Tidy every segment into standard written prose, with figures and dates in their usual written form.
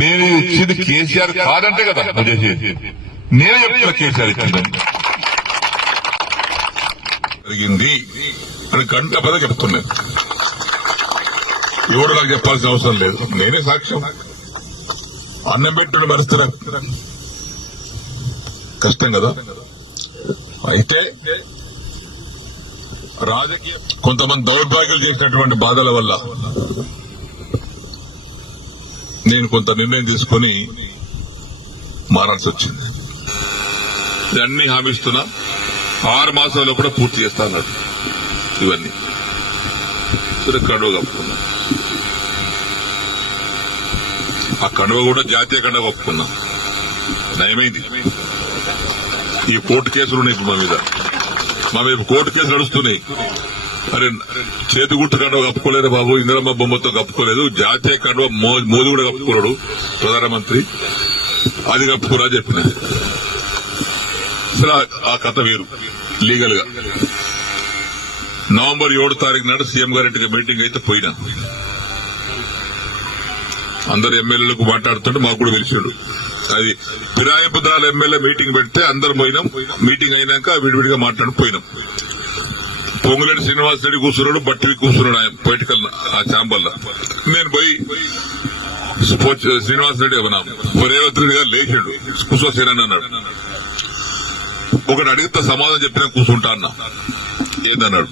నేను ఇచ్చింది కేసీఆర్ కాదంటే కదా నువ్వు చేసేది. నేను చెప్తున్నా కేసీఆర్ ఇచ్చిందని జరిగింది అని గంట పద చెప్తున్నాను. ఎవడు నాకు చెప్పాల్సిన అవసరం లేదు, నేనే సాక్ష్యం. అన్నం పెట్టుకుని మరుస్తారా, కష్టం కదా. అయితే రాజకీయ కొంతమంది దౌర్భాగ్యాలు చేసినటువంటి బాధల వల్ల నేను కొంత నిర్ణయం తీసుకుని మారాల్సి వచ్చింది. అన్ని హామీస్తున్నా 6 మాసాల్లో కూడా పూర్తి చేస్తాను. ఇవన్నీ కడువ కప్పుకున్నా. ఆ కడువ కూడా జాతీయ కడువ కప్పుకున్నా. నయమైంది. ఈ కోర్టు కేసులు ఉన్నాయి మా మీద కోర్టు కేసులు నడుస్తున్నాయి. అరే చేతి గుట్టు కండువ కప్పుకోలేదు బాబు, ఇందిరమ్మ బొమ్మతో కప్పుకోలేదు, జాతీయ కండువ మోదీ కూడా కప్పుకోలేడు ప్రధానమంత్రి, అది కప్పుకోరా చెప్పిన. ఆ కథ వేరు. లీగల్ గా నవంబర్ 7 తారీఖు నాడు సీఎం గారి మీటింగ్ అయితే పోయినా. అందరు ఎమ్మెల్యేలకు మాట్లాడుతుంటే మాకు కూడా తెలిసాడు. అది ఫిరాయింపుదారుల ఎమ్మెల్యే మీటింగ్ పెడితే అందరు పోయినాం. మీటింగ్ అయినాక విడివిడిగా మాట్లాడి పోయినాం. పొంగులేటి శ్రీనివాస్ రెడ్డి కూర్చున్నాడు, బట్టివి కూర్చున్నాడు ఆయన పొలిటికల్ ఆ ఛాంబర్లో. నేను పోయి శ్రీనివాస్ రెడ్డి ఉన్నాం, రేవంత్ రెడ్డి గారు లేచాడు, కూర్చోసేనని అన్నాడు. ఒకటి అడిగితే సమాధానం చెప్పినా కూర్చుంటా అన్నా. ఏందన్నాడు,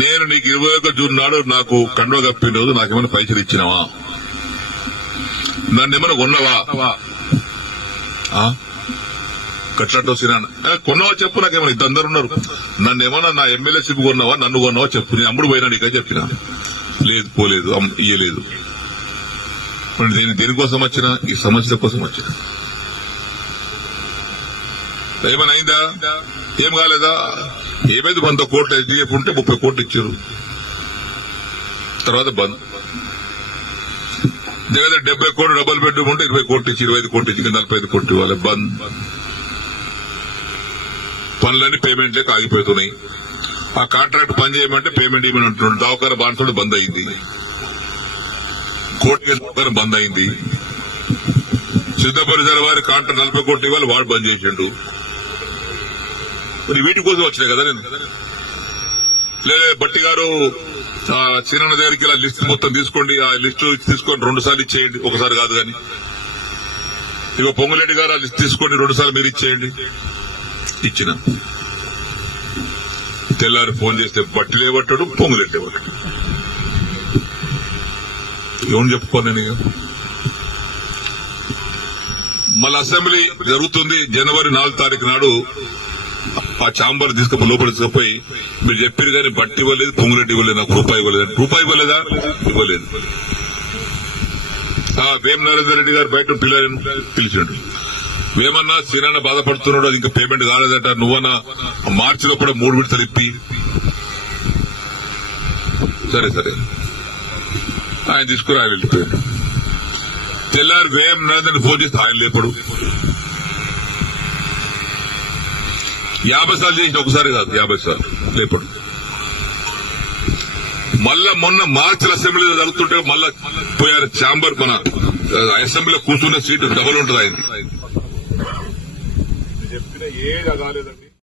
నేను నీకు 21 జూన్ నాడు నాకు కండువ కప్పిన రోజు నాకేమైనా పైసలు ఇచ్చినావా, నన్ను ఏమైనా కొన్నావా, కట్లట్టు వస్తున్నా కొన్నావా చెప్పు, నాకేమైనా ఇద్దరు ఉన్నారు, నన్ను ఏమన్నా నా ఎమ్మెల్యేషిప్ కొన్నావా, నన్ను కొన్నావా చెప్పు, నేను అమ్ముడు పోయినా నీకని చెప్పినా. లేదు పోలేదు, ఇయ్యలేదు. నేను దేనికోసం వచ్చినా, ఈ సమస్య కోసం వచ్చినా. ఏమైనా అయిందా, ఏం కాలేదా, ఏమైంది, 100 కోట్లు ఎస్డీఎఫ్ ఉంటే 30 కోట్లు ఇచ్చారు. తర్వాత బంద్. జగన్ 70 కోట్లు డబుల్ బెడ్రూమ్ ఉంటే 20 కోట్లు ఇచ్చి, 25 కోట్లు ఇచ్చి 45 కోట్లు ఇవ్వాలి. బంద్. పనులన్నీ పేమెంట్లేక ఆగిపోతున్నాయి. ఆ కాంట్రాక్ట్ పని చేయమంటే పేమెంట్ ఇవ్వమని అంటున్నాడు. దవాఖాన బాన్సుడు బంద్ అయింది, కోర్టు బంద్ అయింది. సిద్ధపరిసర వారి కాంట్రాక్ట్ 40 కోట్లు ఇవ్వాలి, వాడు బంద్ చేసిండు. వీటి కోసం వచ్చినాయి కదా నేను. లేదా బట్టి గారు చిన్న దగ్గరికి ఇలా లిస్ట్ మొత్తం తీసుకోండి, ఆ లిస్టు తీసుకొని 2 సార్లు ఇచ్చేయండి, ఒకసారి కాదు కానీ. ఇక పొంగులేటి గారు ఆ లిస్ట్ తీసుకోండి, 2 సార్లు మీరు ఇచ్చేయండి. ఇచ్చిన తెల్లారి ఫోన్ చేస్తే బట్టి లేబట్టాడు, పొంగులేటి లేబట్టాడు. ఏమని చెప్పుకోను నేను. మళ్ళీ అసెంబ్లీ జరుగుతుంది జనవరి 4 తారీఖు నాడు. ఆ ఛాంబర్ లోపల తీసుకుపోయి మీరు చెప్పారు కానీ బట్టి ఇవ్వలేదు, పొంగులేటి ఇవ్వలేదు, నాకు రూపాయి ఇవ్వలేదు. రూపాయి ఇవ్వలేదా, ఇవ్వలేదు. వేం నరేందర్ రెడ్డి గారు బయట పిల్లలను పిలిచాడు. ఏమన్నా సీనన్న బాధపడుతున్నాడు, అది ఇంకా పేమెంట్ కాలేదట, నువ్వన్నా మార్చిలో కూడా 3 విడతలు ఇప్పి. సరే సరే ఆయన తీసుకుని ఆయన వెళ్ళిపోయాడు. తెల్లారి వేం నరేందర్ ఫోన్ చేస్తే ఆయన లేపడు. 50 సార్లు చేసిన, ఒకసారి కాదు 50 సార్లు లేపడు. మళ్ళా మొన్న మార్చి అసెంబ్లీలో జరుగుతుంటే మళ్ళా పోయారు ఛాంబర్. మన అసెంబ్లీలో కూర్చునే సీటు డబల్ ఉంటుంది. ఆయన చెప్పిన ఏది కాలేదండి.